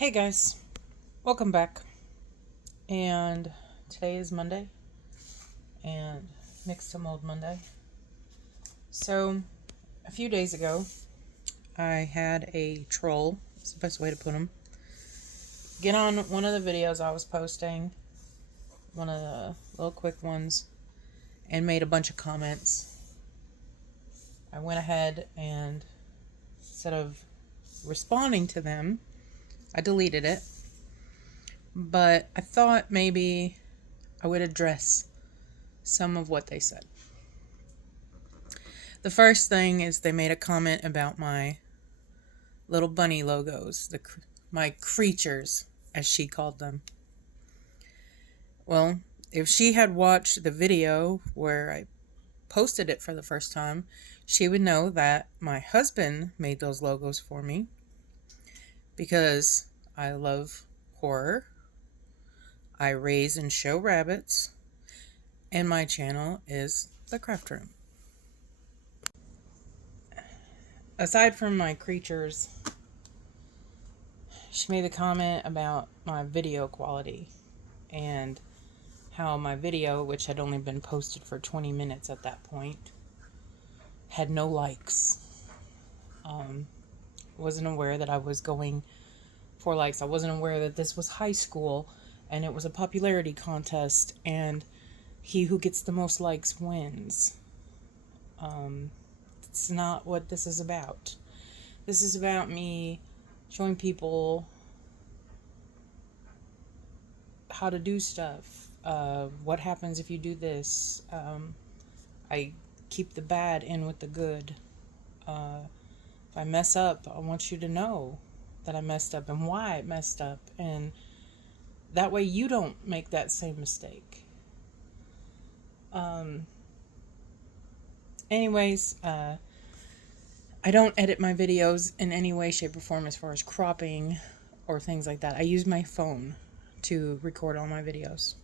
Hey guys, welcome back. And today is Monday and Mix2Mold Monday. So, a few days ago, I had a troll, that's the best way to put him, get on one of the videos I was posting, one of the little quick ones, and made a bunch of comments. I went ahead and instead of responding to them, I deleted it. But I thought maybe I would address some of what they said. The first thing is they made a comment about my little bunny logos, my creatures, as she called them. Well, if she had watched the video where I posted it for the first time, she would know that my husband made those logos for me because I love horror. I raise and show rabbits, and my channel is The Craft Room. Aside from my creatures, she made a comment about my video quality and how my video, which had only been posted for 20 minutes at that point, had no likes. Wasn't aware that I was going for likes. I wasn't aware that this was high school and it was a popularity contest and he who gets the most likes wins. It's not what this is about. This is about me showing people how to do stuff. What happens if you do this? I keep the bad in with the good. If I mess up, I want you to know that I messed up and why I messed up. And that way you don't make that same mistake. Anyways, I don't edit my videos in any way, shape, or form as far as cropping or things like that. I use my phone to record all my videos.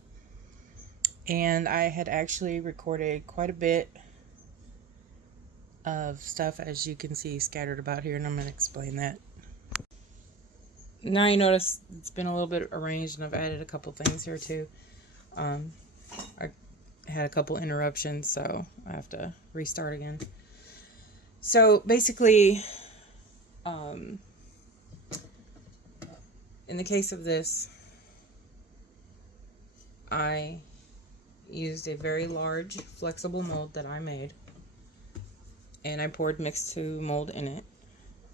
And I had actually recorded quite a bit of stuff, as you can see, scattered about here, and I'm going to explain that. Now you notice it's been a little bit arranged, and I've added a couple things here too. I had a couple interruptions, so I have to restart again. So basically, in the case of this, I used a very large flexible mold that I made, and I poured Mix2Mold in it,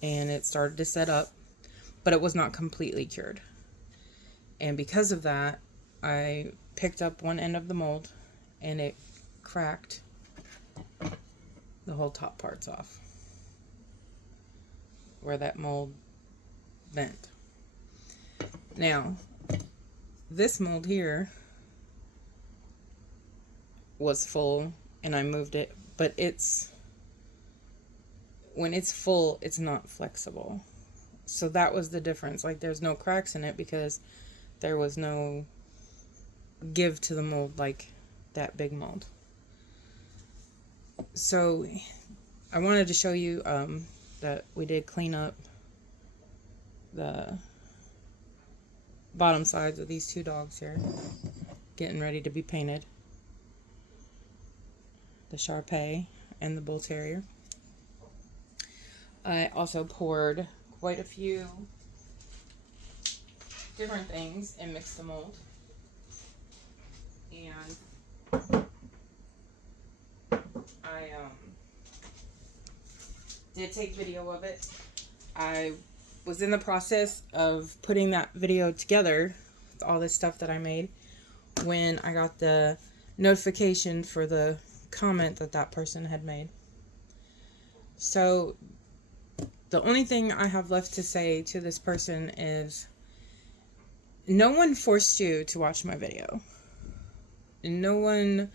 and it started to set up, but it was not completely cured. And because of that, I picked up one end of the mold and it cracked the whole top parts off where that mold bent. Now, this mold here was full and I moved it, but when it's full, it's not flexible. So that was the difference. Like, there's no cracks in it because there was no give to the mold like that big mold. So I wanted to show you that we did clean up the bottom sides of these two dogs here, getting ready to be painted. The Shar-Pei and the Bull Terrier. I also poured quite a few different things in Mix2Mold. And I did take video of it. I was in the process of putting that video together with all this stuff that I made when I got the notification for the comment that person had made. So the only thing I have left to say to this person is no one forced you to watch my video. No one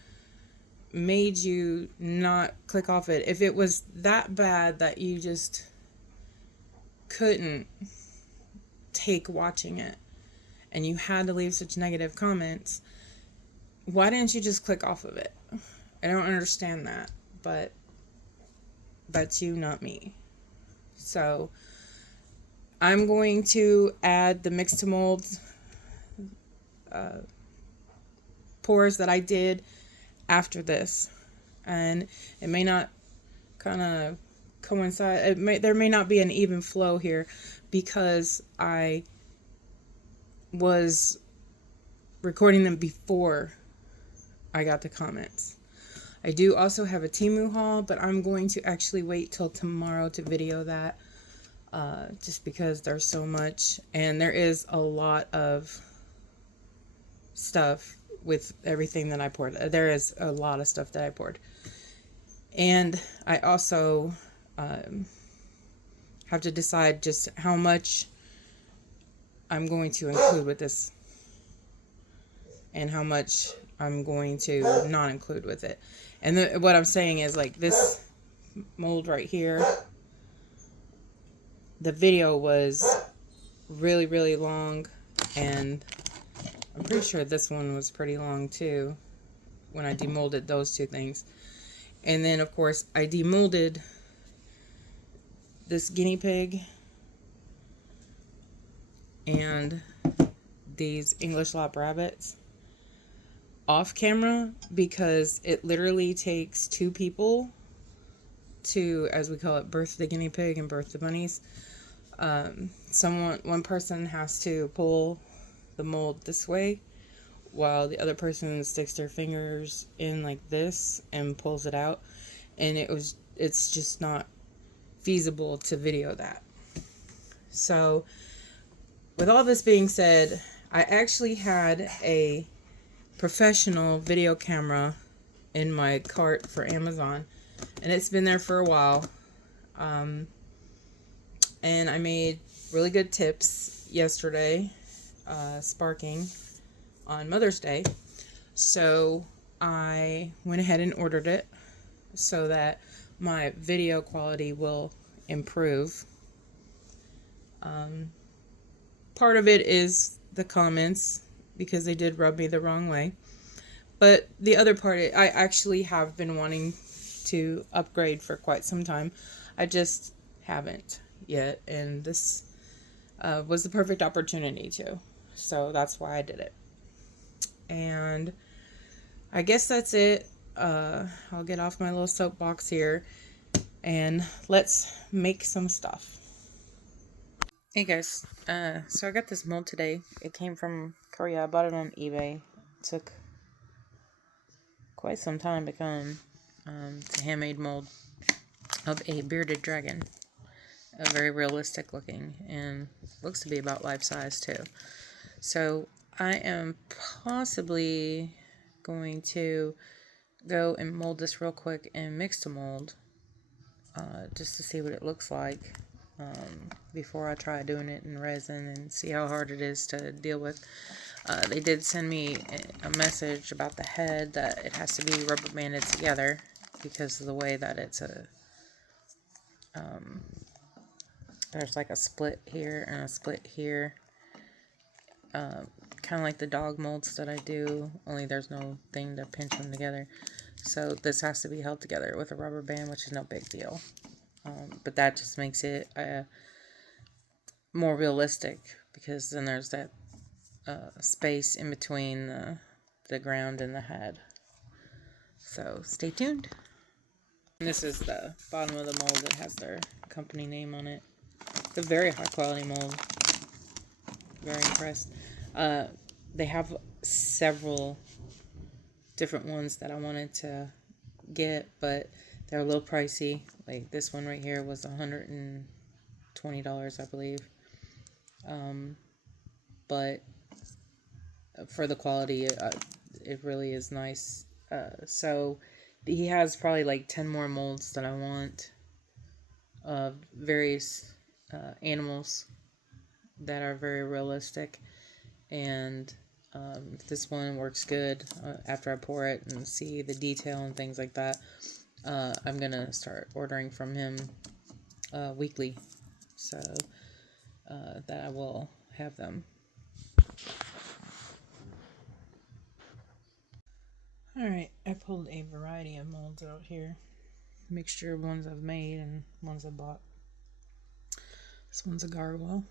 made you not click off it. If it was that bad that you just couldn't take watching it and you had to leave such negative comments, why didn't you just click off of it? I don't understand that, but that's you, not me. So I'm going to add the Mix2Mold pours that I did after this, and it may not kind of coincide. There may not be an even flow here because I was recording them before I got the comments. I do also have a Temu haul, but I'm going to actually wait till tomorrow to video that, just because there's so much, and there is a lot of stuff with everything that I poured. There is a lot of stuff that I poured. And I also have to decide just how much I'm going to include with this and how much I'm going to not include with it. And what I'm saying is, like, this mold right here, the video was really, really long, and I'm pretty sure this one was pretty long too when I demolded those two things. And then, of course, I demolded this guinea pig and these English lap rabbits off camera because it literally takes two people to, as we call it, birth the guinea pig and birth the bunnies. One person has to pull the mold this way while the other person sticks their fingers in like this and pulls it out. And it's just not feasible to video that. So with all this being said, I actually had a professional video camera in my cart for Amazon, and it's been there for a while. And I made really good tips yesterday, sparking on Mother's Day. So I went ahead and ordered it so that my video quality will improve. Part of it is the comments, because they did rub me the wrong way. But the other part, I actually have been wanting to upgrade for quite some time. I just haven't yet, and this was the perfect opportunity to. So that's why I did it. And I guess that's it. I'll get off my little soapbox here, and let's make some stuff. Hey guys, so I got this mold today. It came from Korea. I bought it on eBay. It took quite some time to come. It's a handmade mold of a bearded dragon. A very realistic looking, and looks to be about life size too. So I am possibly going to go and mold this real quick in Mix2Mold, just to see what it looks like. Before I try doing it in resin and see how hard it is to deal with. They did send me a message about the head that it has to be rubber banded together because of the way that it's there's like a split here and a split here. Kind of like the dog molds that I do, only there's no thing to pinch them together. So this has to be held together with a rubber band, which is no big deal. But that just makes it more realistic, because then there's that space in between the ground and the head. So stay tuned. And this is the bottom of the mold that has their company name on it. It's a very high quality mold. Very impressed. They have several different ones that I wanted to get, but they're a little pricey. Like this one right here was $120, I believe. But for the quality, it really is nice. So he has probably like 10 more molds that I want of various animals that are very realistic. And this one works good after I pour it and see the detail and things like that. I'm going to start ordering from him weekly, so that I will have them. Alright, I pulled a variety of molds out here. Mixture of ones I've made and ones I bought. This one's a gargoyle.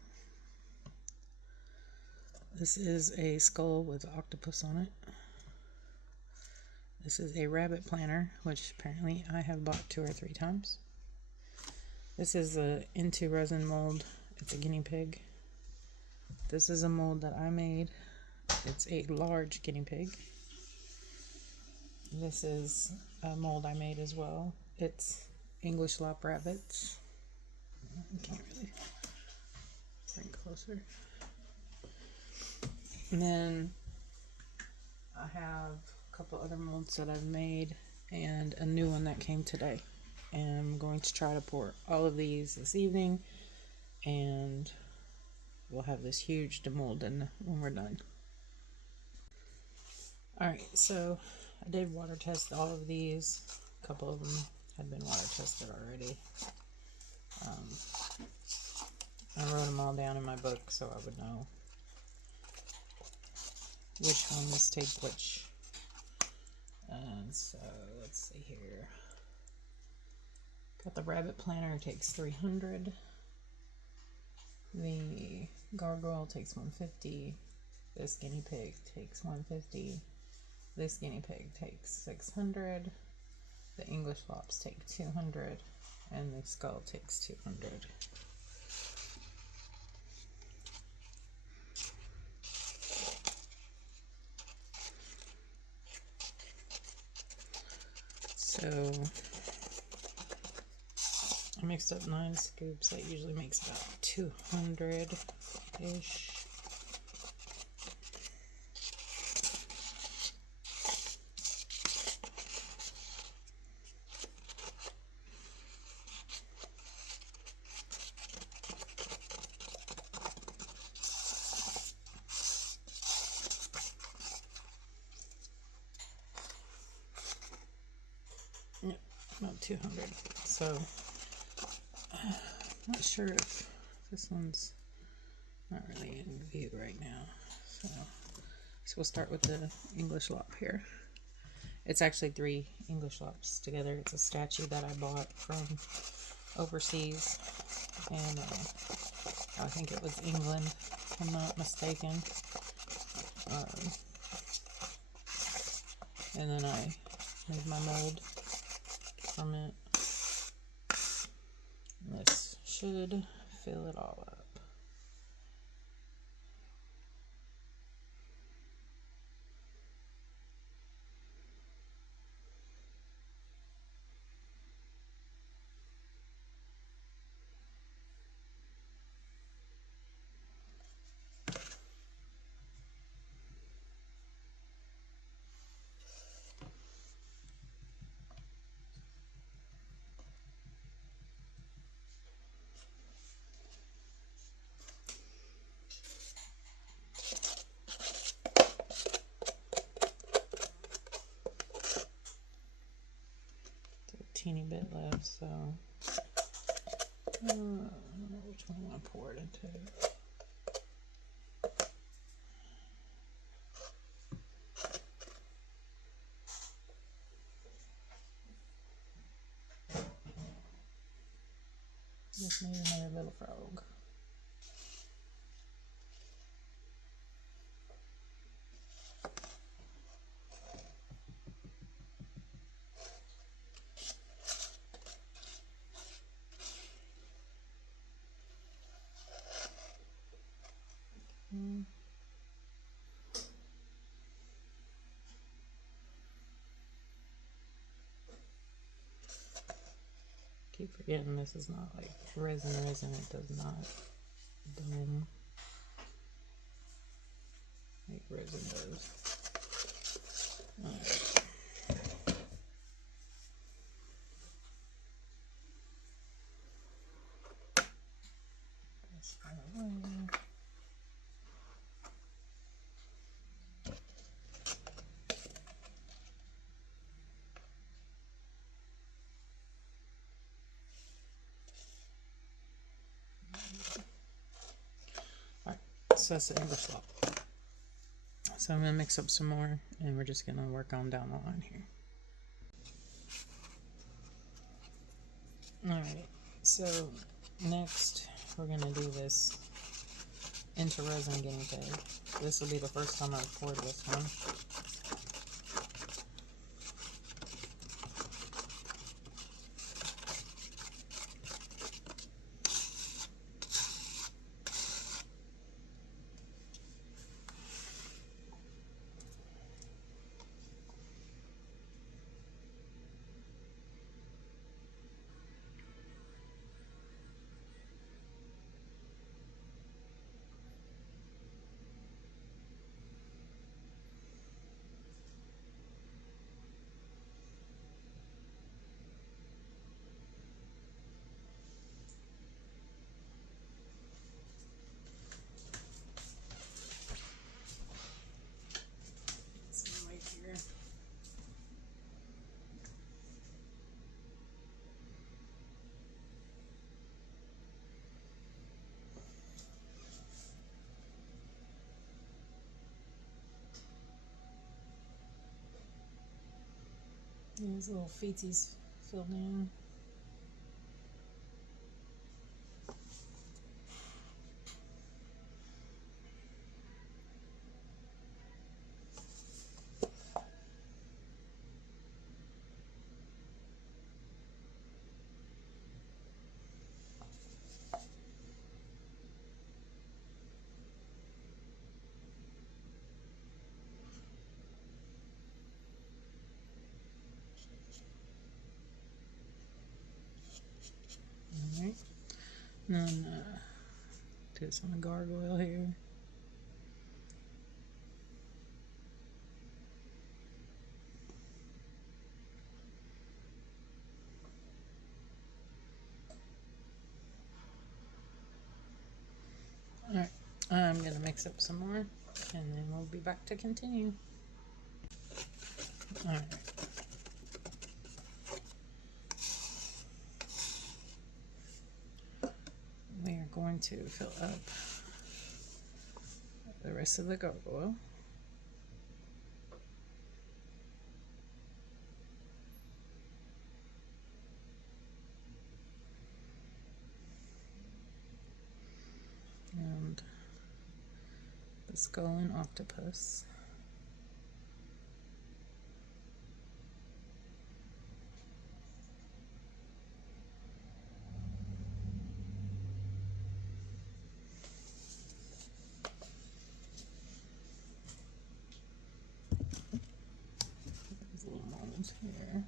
This is a skull with octopus on it. This is a rabbit planner, which apparently I have bought 2 or 3 times. This is a into resin mold. It's a guinea pig. This is a mold that I made. It's a large guinea pig. This is a mold I made as well. It's English lop rabbits. I can't really bring closer. And then I have a couple other molds that I've made and a new one that came today. And I'm going to try to pour all of these this evening, and we'll have this huge demold in when we're done. Alright, so I did water test all of these. A couple of them had been water tested already. I wrote them all down in my book so I would know which ones take which. And so let's see here. Got the rabbit planner, takes 300. The gargoyle takes 150. This guinea pig takes 150. This guinea pig takes 600. The English lops take 200. And the skull takes 200. So I mixed up 9 scoops. That usually makes about 200-ish. Yep, about 200. So I'm not sure if this one's not really in view right now. So we'll start with the English lop here. It's actually 3 English lops together. It's a statue that I bought from overseas, and I think it was England, if I'm not mistaken. And then I made my mold from it. This should fill it all up. Teeny bit left, so I don't know which one I want to pour it into. Just need another little frog. Keep forgetting this is not like resin. It does not dome like resin does. Alright. So that's the English lop. So I'm going to mix up some more, and we're just going to work on down the line here. Alright, so next we're going to do this into resin guinea pig. This will be the first time I've poured this one. These little feetsies filled in. Alright, and then do some gargoyle here. Alright, I'm going to mix up some more, and then we'll be back to continue. Alright. We are going to fill up the rest of the gargoyle. And the skull and octopus. These little molds here.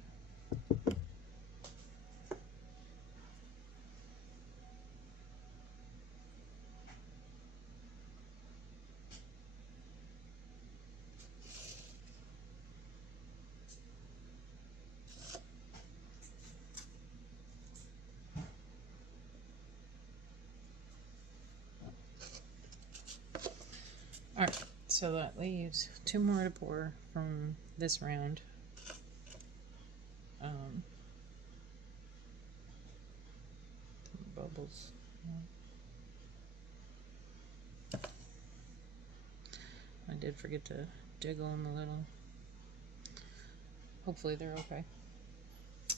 Alright, so that leaves 2 more to pour from this round. Bubbles. I did forget to jiggle them a little. Hopefully they're okay.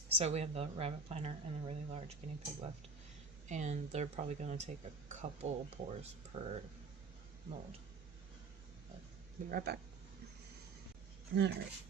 So we have the rabbit planner and the really large guinea pig left. And they're probably going to take a couple pours per mold. But be right back. Alright.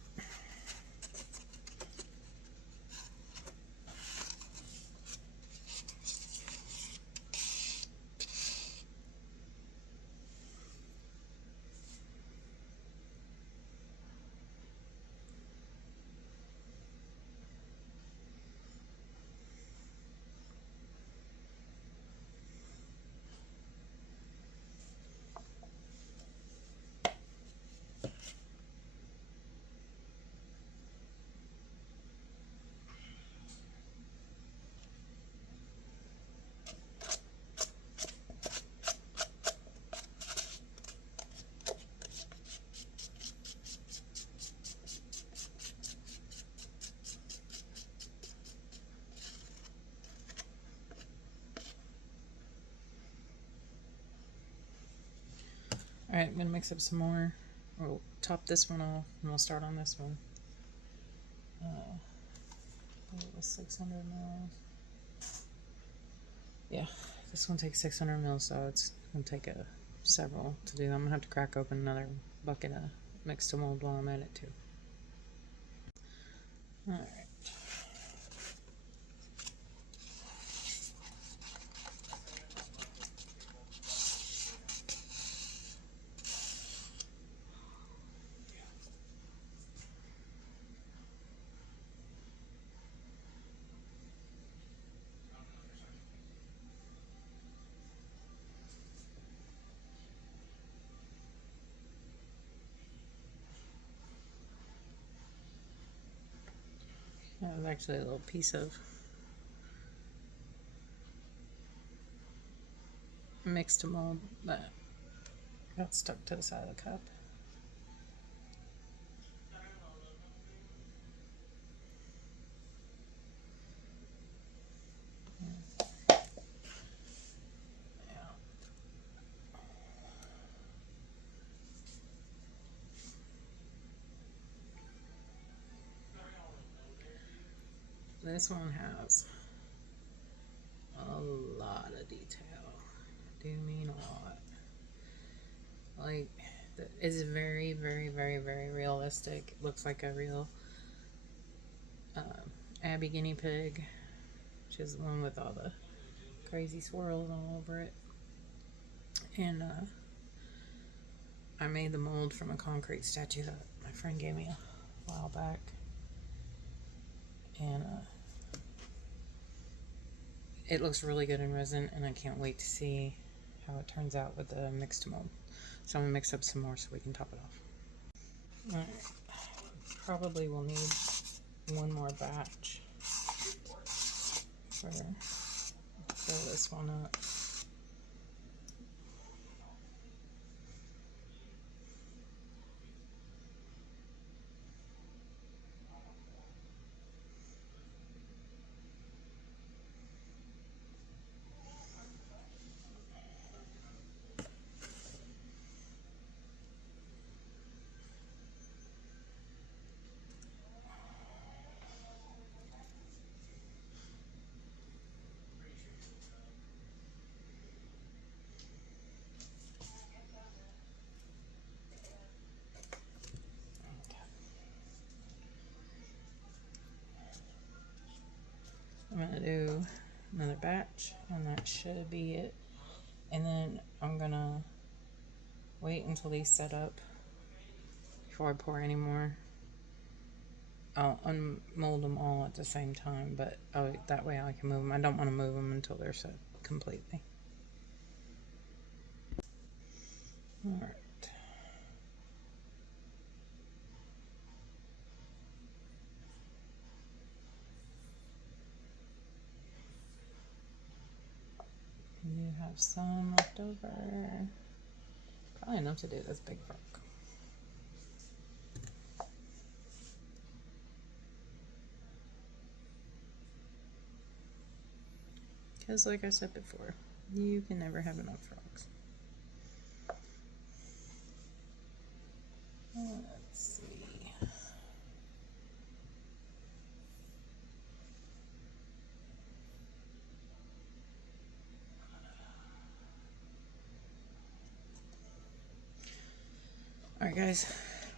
Alright, I'm going to mix up some more. We'll top this one off and we'll start on this one. It was 600 mils. Yeah, This one takes 600 mils, so it's gonna take several to do. I'm gonna have to crack open another bucket of Mix2Mold while I'm at it too. All right. That was actually a little piece of Mix2Mold that got stuck to the side of the cup. This one has a lot of detail. I do mean a lot. Like, it's very, very, very, very realistic. It looks like a real Abby guinea pig, which is the one with all the crazy swirls all over it. And I made the mold from a concrete statue that my friend gave me a while back. And it looks really good in resin, and I can't wait to see how it turns out with the Mix2Mold. So I'm gonna mix up some more so we can top it off. Alright, probably will need one more batch for fill this one up. I'm gonna do another batch, and that should be it. And then I'm gonna wait until these set up before I pour any more. I'll unmold them all at the same time, but that way I can move them. I don't want to move them until they're set completely. All right. You have some left over. Probably enough to do this big frock. Because like I said before, you can never have enough frogs. Let's see. Alright guys,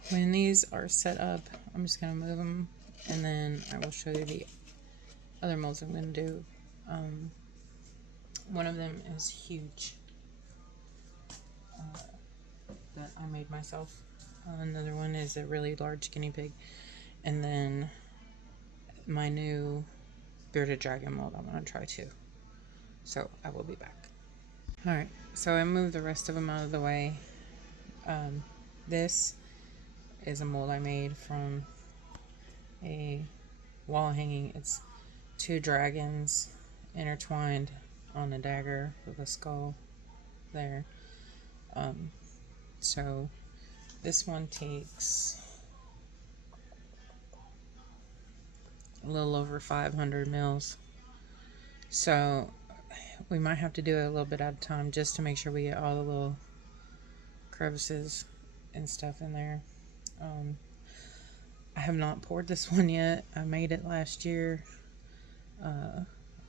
when these are set up, I'm just going to move them, and then I will show you the other molds I'm going to do. One of them is huge, that I made myself. Another one is a really large guinea pig, and then my new bearded dragon mold I'm going to try too. So I will be back. Alright, so I moved the rest of them out of the way. This is a mold I made from a wall hanging. It's two dragons intertwined on a dagger with a skull there. So this one takes a little over 500 mils. So we might have to do it a little bit at a time just to make sure we get all the little crevices and stuff in there. I have not poured this one yet. I made it last year.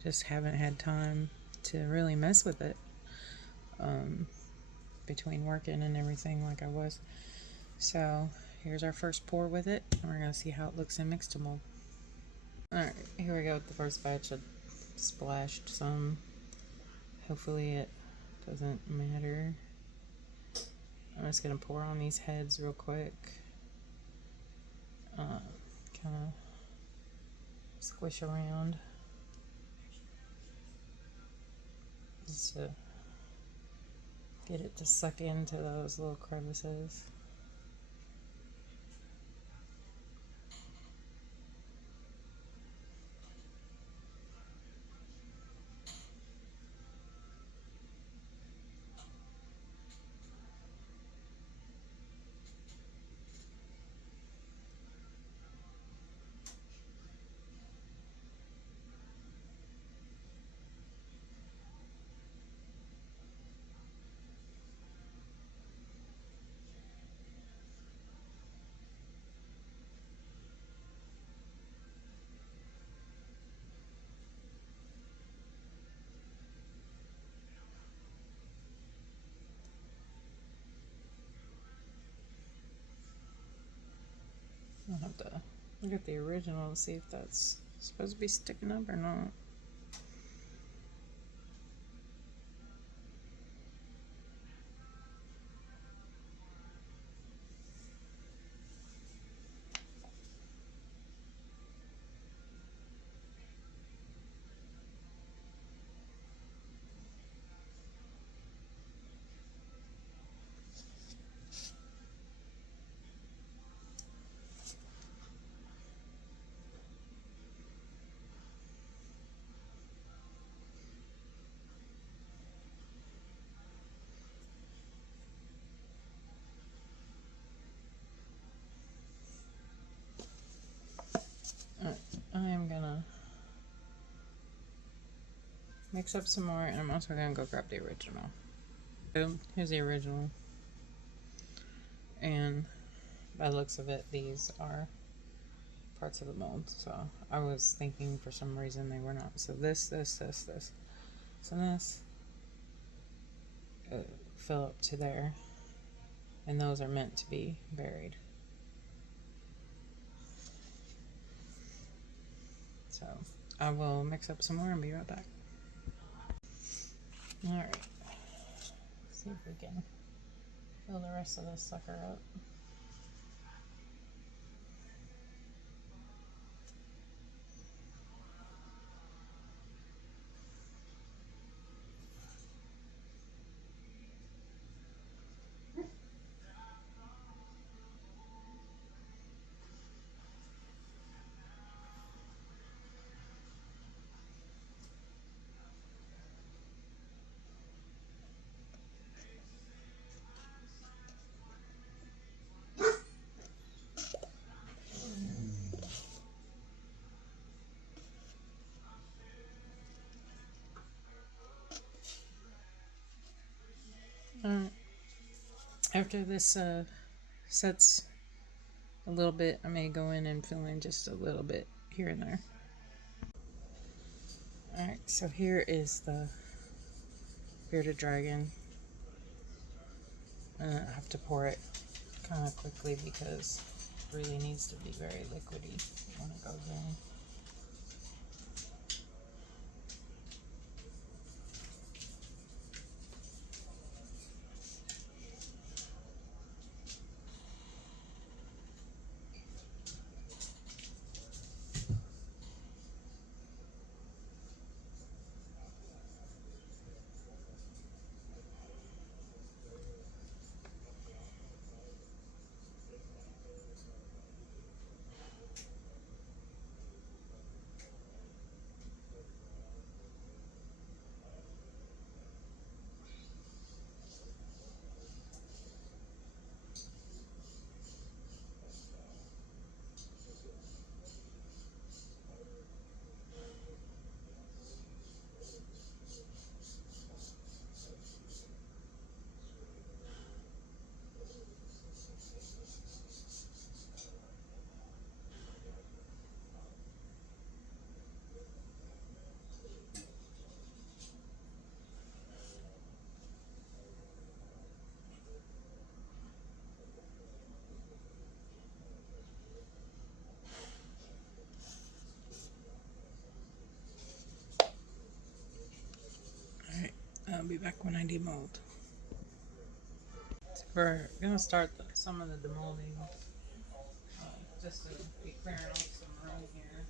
Just haven't had time to really mess with it between working and everything like I was. So here's our first pour with it, and we're going to see how it looks in Mix2Mold. Alright, here we go with the first batch. I splashed some. Hopefully it doesn't matter. I'm just going to pour on these heads real quick. Kind of squish around. Just to get it to suck into those little crevices. I'll have to look at the original to see if that's supposed to be sticking up or not. I am gonna mix up some more, and I'm also gonna go grab the original. So here's the original, and by the looks of it, these are parts of the mold. So I was thinking for some reason they were not. So this. So this fill up to there, and those are meant to be buried. So I will mix up some more and be right back. Alright, see if we can fill the rest of this sucker up. After this sets a little bit, I may go in and fill in just a little bit here and there. Alright, so here is the bearded dragon. I have to pour it kind of quickly because it really needs to be very liquidy when it goes in. I'll be back when I demold. So we're gonna start some of the demolding, just to be clearing off some room here.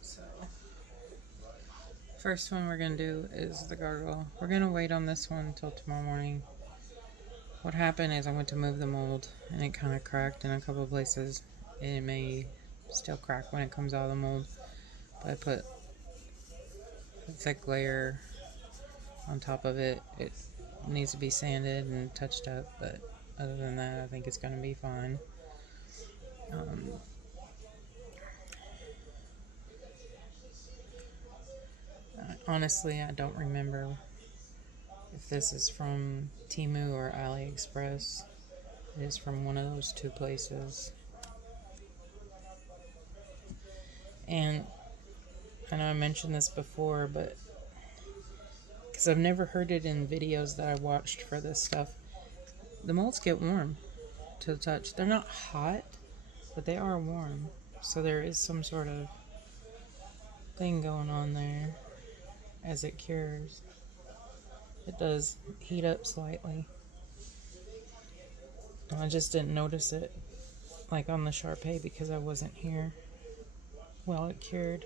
So first one we're gonna do is the gargoyle. We're gonna wait on this one until tomorrow morning. What happened is I went to move the mold and it kind of cracked in a couple of places. It may still crack when it comes out of the mold, but I put a thick layer on top of it. It needs to be sanded and touched up, but other than that, I think it's going to be fine. Honestly, I don't remember if this is from Temu or AliExpress. It is from one of those two places. And I know I mentioned this before, but because I've never heard it in videos that I watched for this stuff, the molds get warm to the touch. They're not hot, but they are warm. So there is some sort of thing going on there as it cures. It does heat up slightly. I just didn't notice it like on the Sharpay because I wasn't here while it cured.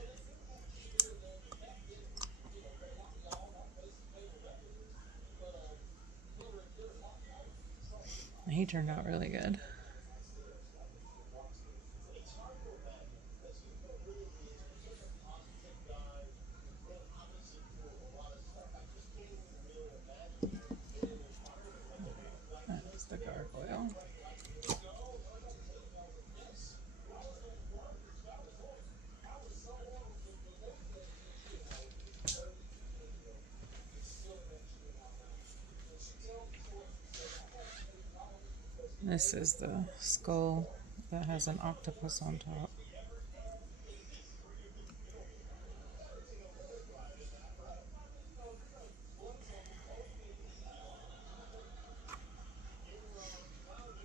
He turned out really good. That's the gargoyle. This is the skull that has an octopus on top.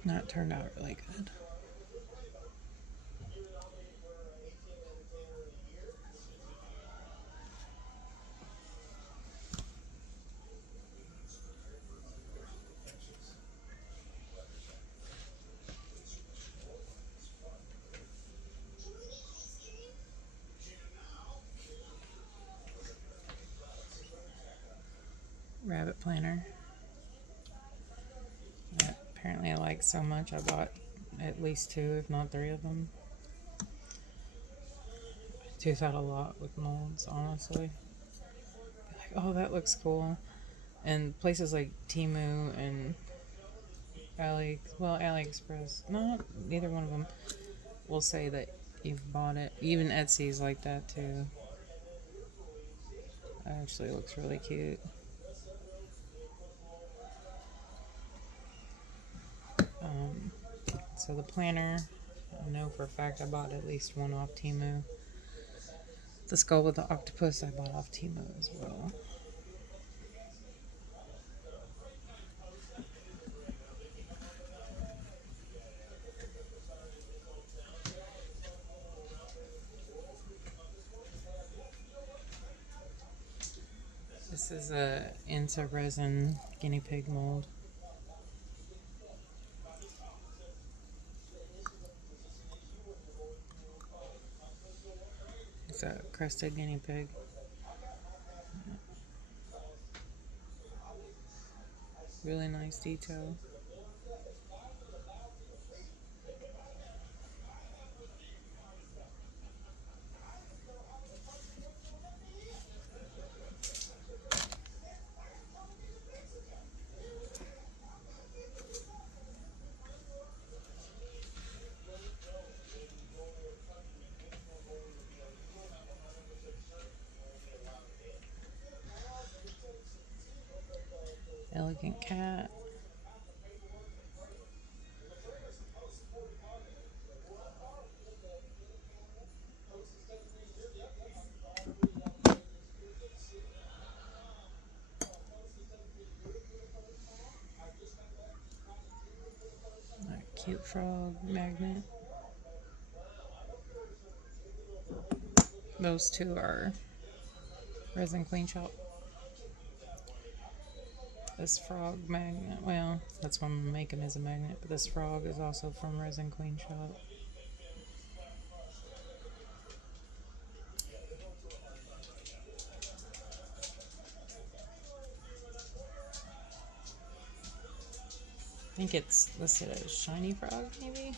That turned out really good. Rabbit planner that apparently I like so much I bought at least 2 if not 3 of them. I do that a lot with molds, honestly. Like, oh, that looks cool. And places like Temu and AliExpress, neither one of them will say that you've bought it. Even Etsy's like that too. It actually looks really cute. So the planner, I know for a fact I bought at least one off Temu. The skull with the octopus I bought off Temu as well. This is a Resin guinea pig mold. It's a crested guinea pig. Really nice detail. Elegant cat. Cute frog magnet. Those two are Resin Clean Shop. This frog magnet, well, that's what I'm making as a magnet, but this frog is also from Resin Clean Shop. I think it's listed as shiny frog, maybe?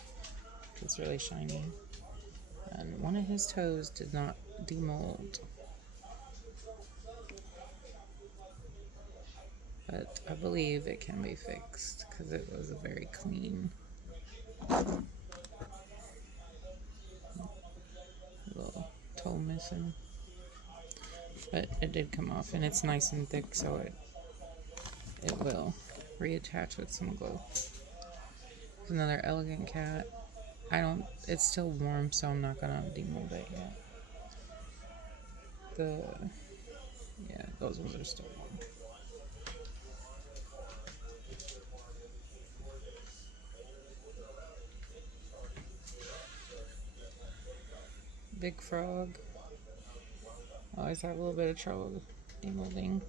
It's really shiny. And one of his toes did not demold. But I believe it can be fixed because it was very clean. Little toe missing. But it did come off and it's nice and thick, so it will reattach with some glue. There's another elegant cat. It's still warm, so I'm not gonna demold it yet. Yeah, those ones are still warm. Big frog. Always have a little bit of trouble demolding.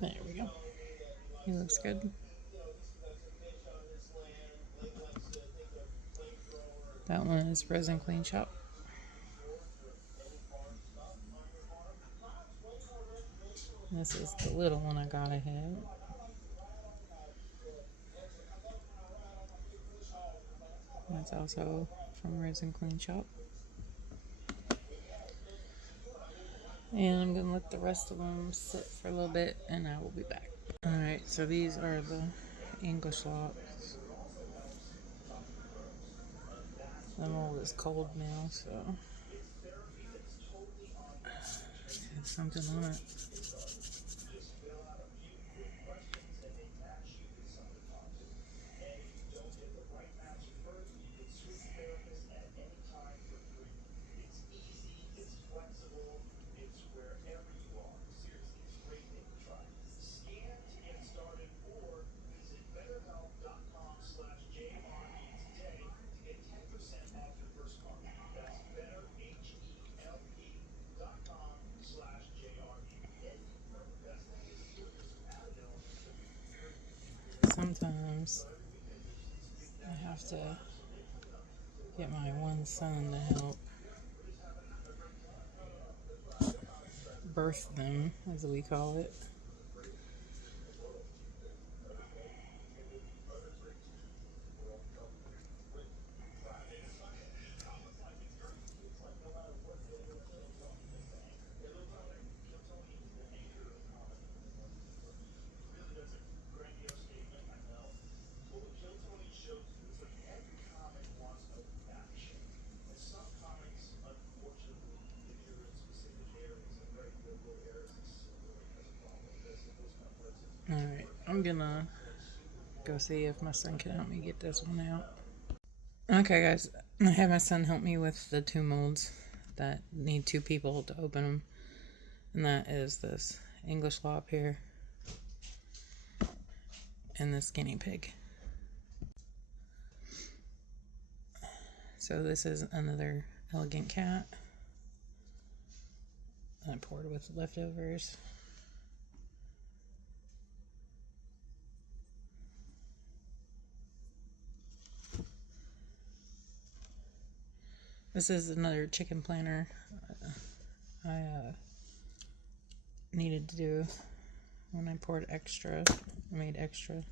There we go. He looks good. That one is Resin Clean Shop. This is the little one I got ahead. That's also from Resin Clean Shop. And I'm going to let the rest of them sit for a little bit and I will be back. Alright, so these are the English lots. The mold is cold now, so there's something on it. Sometimes I have to get my one son to help birth them, as we call it. Alright, I'm gonna go see if my son can help me get this one out. Okay guys, I have my son help me with the two molds that need two people to open them. And that is this English lop here and this guinea pig. So this is another elegant cat. I poured with leftovers. This is another chicken planter I needed to do when I poured extra. I made extra.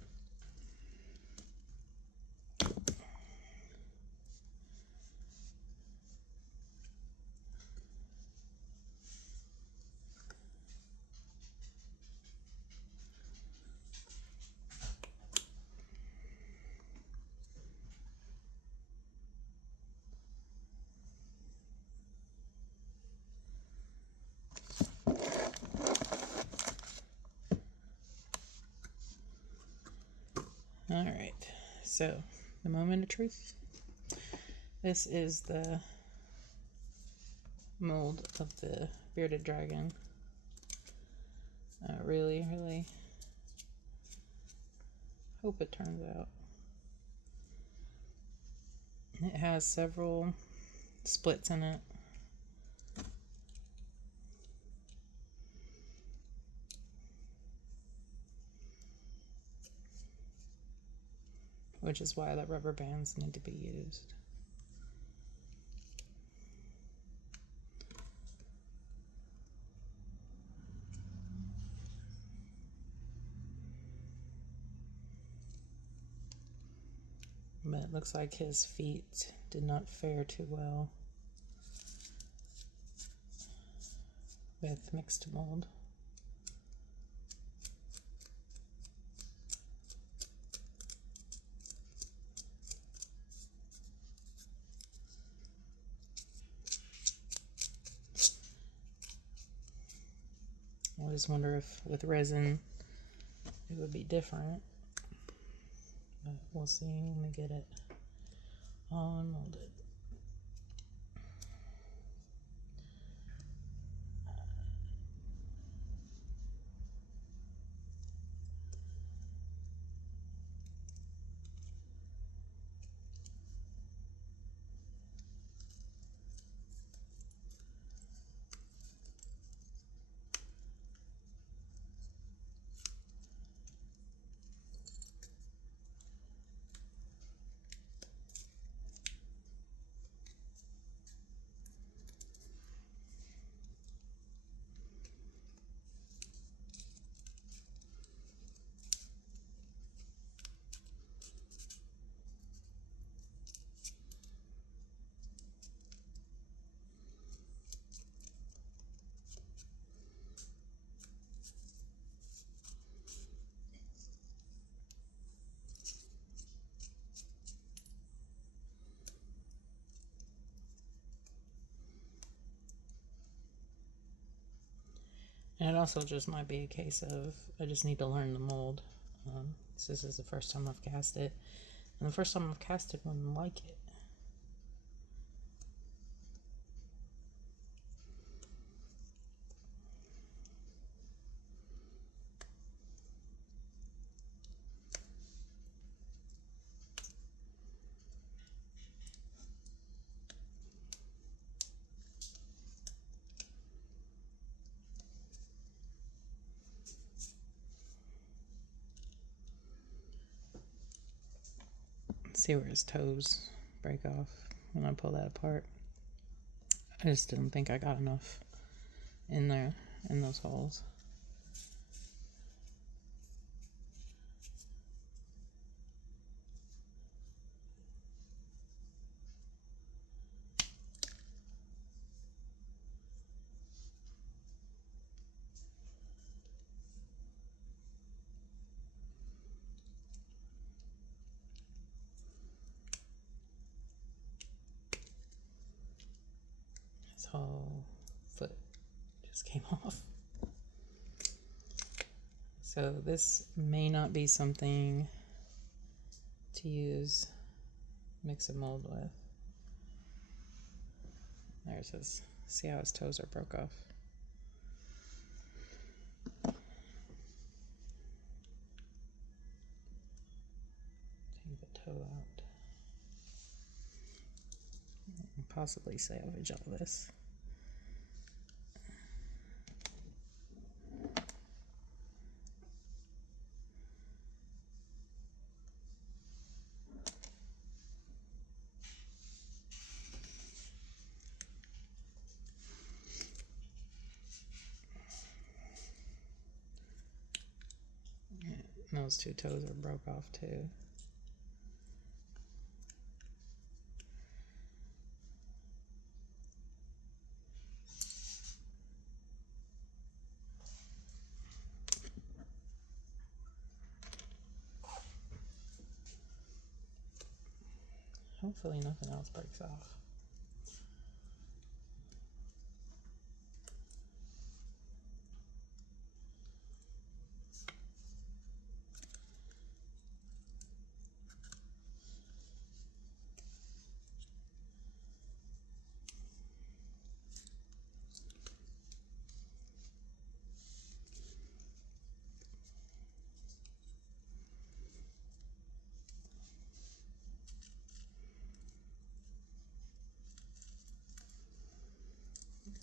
So, the moment of truth. This is the mold of the bearded dragon. I really, really hope it turns out. It has several splits in it. Which is why the rubber bands need to be used. But it looks like his feet did not fare too well with Mix2Mold. I just wonder if with resin it would be different. But we'll see when we get it all unmolded. And it also just might be a case of I just need to learn the mold. This is the first time I've cast it, and the first time I've cast it wouldn't like it. See where his toes break off when I pull that apart. I just didn't think I got enough in there, in those holes. His whole foot just came off. So this may not be something to use Mix2Mold with. There's his, see how his toes are broke off. Take the toe out. And possibly salvage all this. Those two toes are broke off too. Hopefully nothing else breaks off.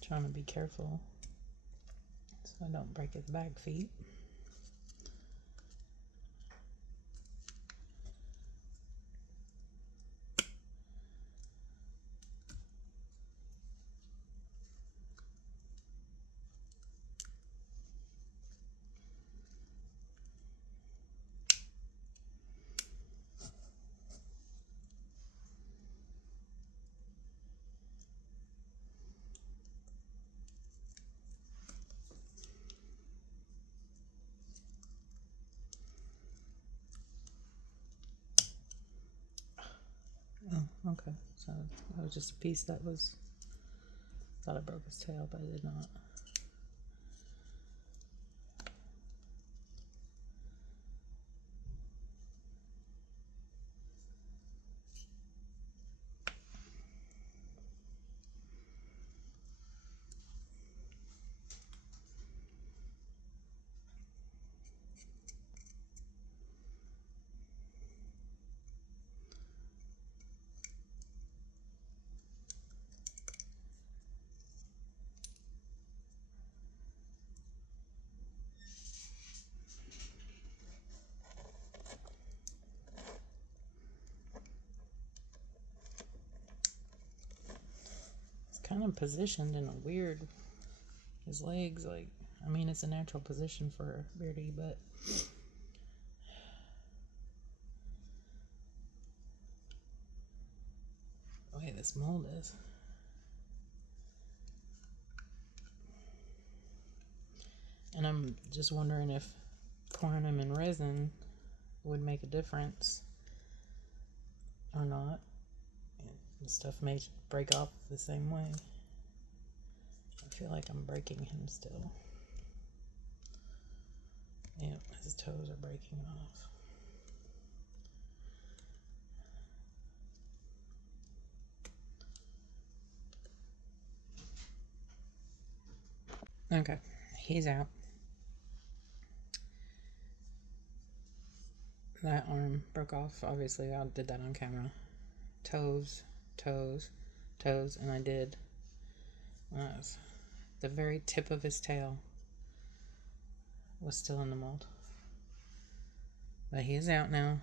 Trying to be careful so I don't break his back feet. Oh, okay. So that was just a piece that was, thought I broke his tail, but I did not. Kind of positioned in a weird, his legs, like, I mean, it's a natural position for a beardy, but the way this mold is. And I'm just wondering if pouring them in resin would make a difference or not. The stuff may break off the same way. I feel like I'm breaking him still. Yeah, his toes are breaking off. Okay, he's out. That arm broke off. Obviously, I did that on camera. Toes, toes, toes, and I did when I was, the very tip of his tail was still in the mold. But he is out now.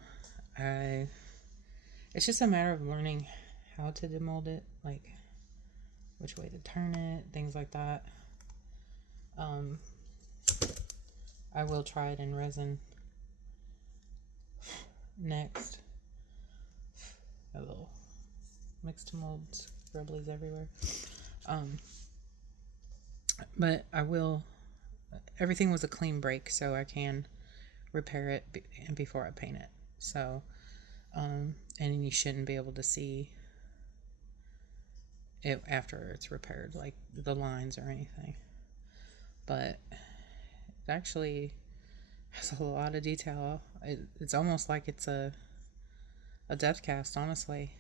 It's just a matter of learning how to demold it, like which way to turn it, things like that. I will try it in resin next. A little Mix2Mold scrubblies everywhere. But I will, everything was a clean break, so I can repair it before I paint it. So, and you shouldn't be able to see it after it's repaired, like the lines or anything. But it actually has a lot of detail. It's almost like it's a depth cast, honestly.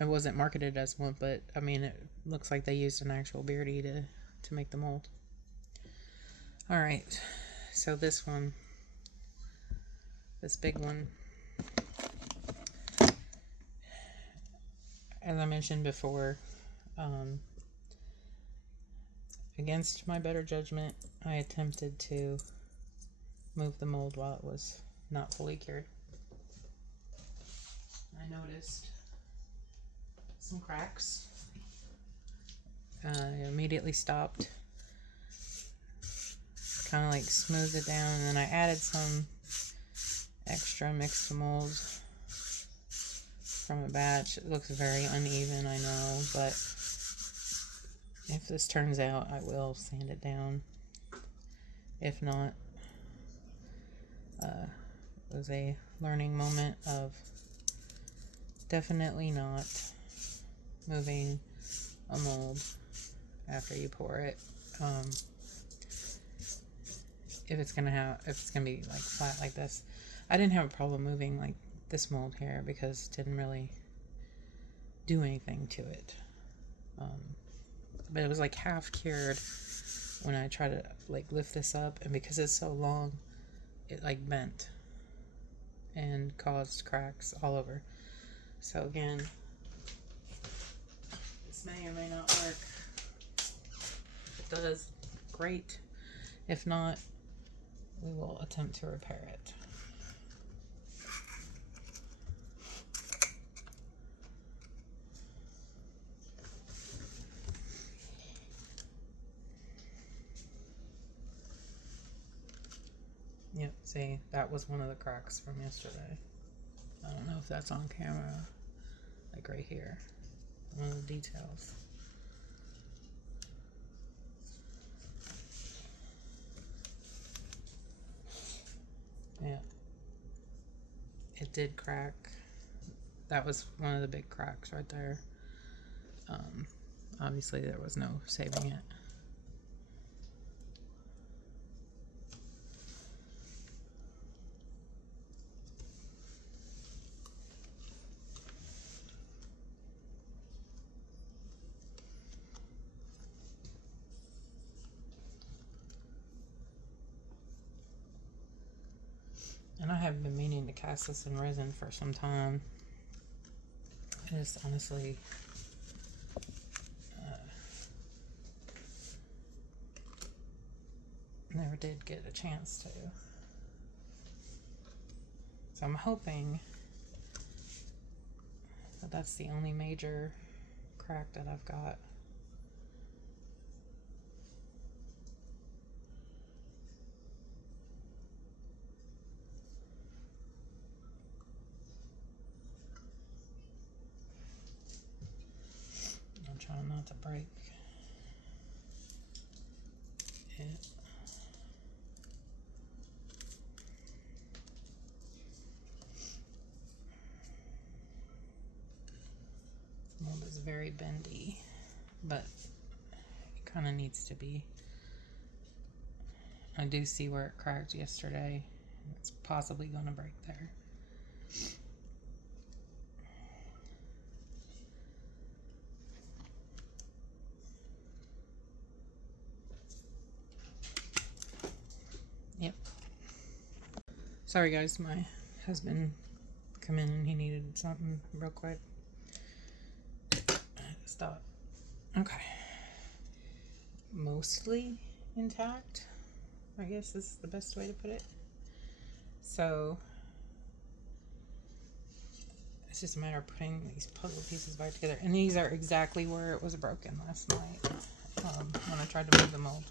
It wasn't marketed as one, but I mean, it looks like they used an actual beardy to make the mold. All right, so this one, this big one, as I mentioned before, against my better judgment, I attempted to move the mold while it was not fully cured. I noticed some cracks. I immediately stopped, kind of like smoothed it down, and then I added some extra Mix2Mold from a batch. It looks very uneven, I know, but if this turns out, I will sand it down. If not, it was a learning moment of definitely not moving a mold after you pour it. If it's gonna be like flat like this. I didn't have a problem moving like this mold here because it didn't really do anything to it. But it was like half cured when I tried to like lift this up, and because it's so long, it like bent and caused cracks all over. So again, this may or may not work. If it does, great. If not, we will attempt to repair it. Yep, see, that was one of the cracks from yesterday. I don't know if that's on camera, like right here, one of the details. Yeah, it did crack. That was one of the big cracks right there. Obviously there was no saving it. And I have been meaning to cast this in resin for some time. I just honestly never did get a chance to. So I'm hoping that that's the only major crack that I've got. I'm trying not to break it. The mold is very bendy, but it kind of needs to be. I do see where it cracked yesterday. It's possibly going to break there. Yep. Sorry guys, my husband come in and he needed something real quick. I had to stop. Okay. Mostly intact, I guess is the best way to put it. So it's just a matter of putting these puzzle pieces back together. And these are exactly where it was broken last night when I tried to move the mold.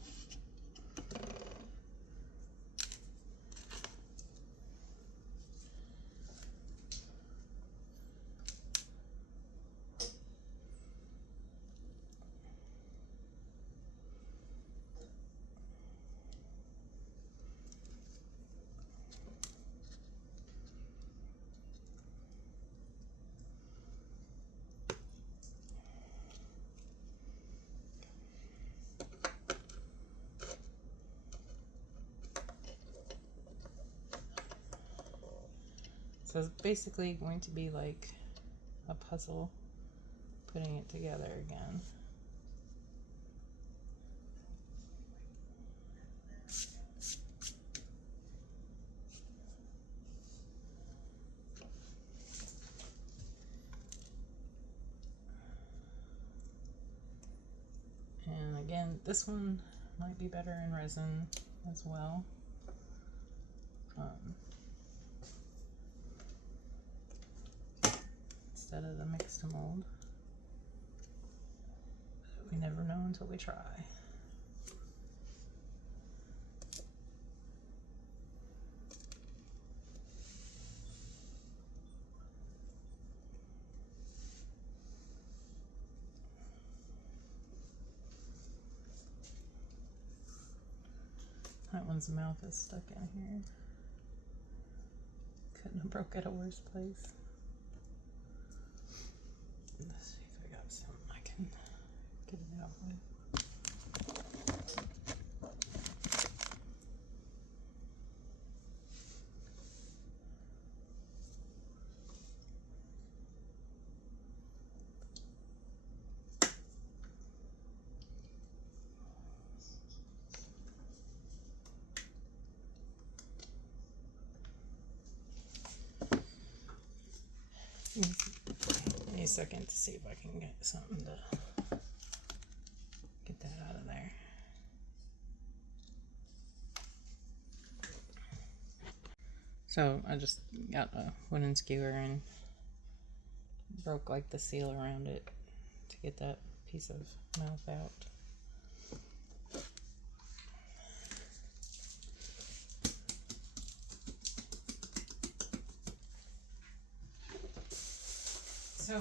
So it's basically going to be like a puzzle, putting it together again. And again, this one might be better in resin as well. Instead of the Mix2Mold. We never know until we try. That one's mouth is stuck in here. Couldn't have broke at a worse place. Let's see if I got something I can get it out with. me a second to see if I can get something to get that out of there. So I just got a wooden skewer and broke like the seal around it to get that piece of mouth out. So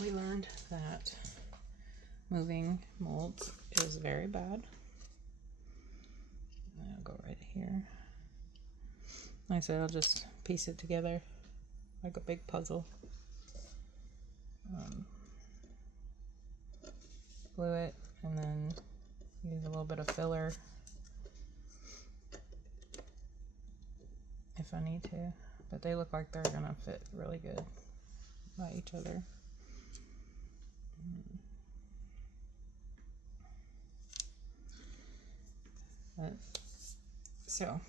we learned that moving molds is very bad. I'll go right here. Like I said, I'll just piece it together like a big puzzle. Glue it and then use a little bit of filler if I need to, but they look like they're gonna fit really good by each other. So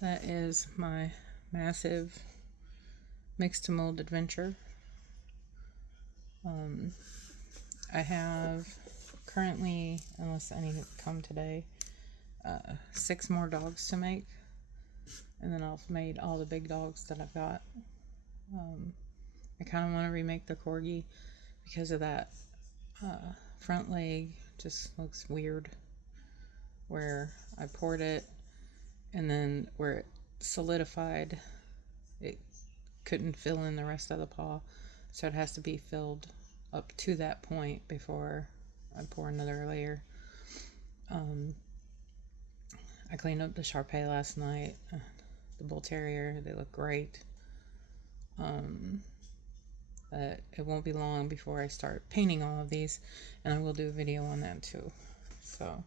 that is my massive Mix2Mold adventure. I have currently, unless any come today, 6 more dogs to make, and then I've made all the big dogs that I've got. I kind of want to remake the corgi because of that front leg just looks weird, where I poured it and then where it solidified, it couldn't fill in the rest of the paw, so it has to be filled up to that point before I pour another layer. I cleaned up the Shar Pei last night, the Bull Terrier, they look great. But it won't be long before I start painting all of these, and I will do a video on that too. So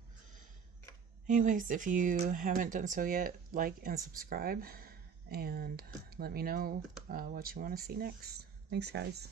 anyways, if you haven't done so yet, like and subscribe, and let me know what you want to see next. Thanks, guys.